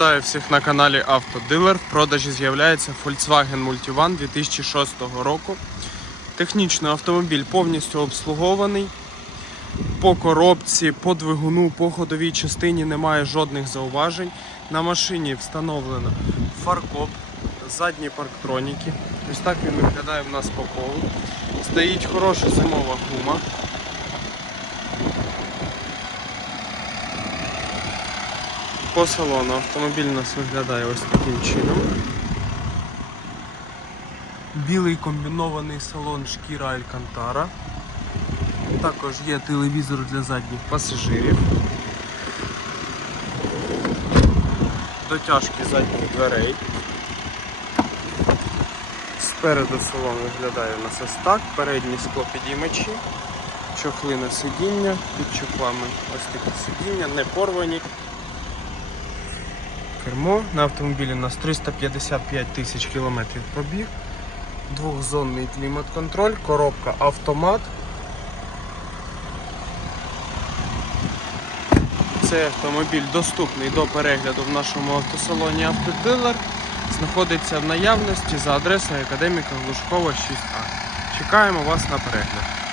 Вітаю всіх на каналі Автодилер. В продажі з'являється Volkswagen Multivan 2006 року. Технічно автомобіль повністю обслугований. По коробці, по двигуну, по ходовій частині немає жодних зауважень. На машині встановлено фаркоп, задні парктроніки. Ось так він виглядає в нас по колу. Стоїть хороша зимова гума. По салону автомобіль у нас виглядає ось таким чином. Білий комбінований салон шкіра Алькантара. Також є телевізор для задніх пасажирів. Дотяжки задніх дверей. Спереду салон виглядає у нас ось так, передні склопідіймачі, чохли на сидіння, під чохлами ось такі сидіння, не порвані. Кермо на автомобілі у нас 355 тисяч кілометрів пробіг, двохзонний клімат-контроль, коробка автомат. Цей автомобіль доступний до перегляду в нашому автосалоні Автодилер. Знаходиться в наявності за адресою Академіка Глушкова 6А. Чекаємо вас на перегляд.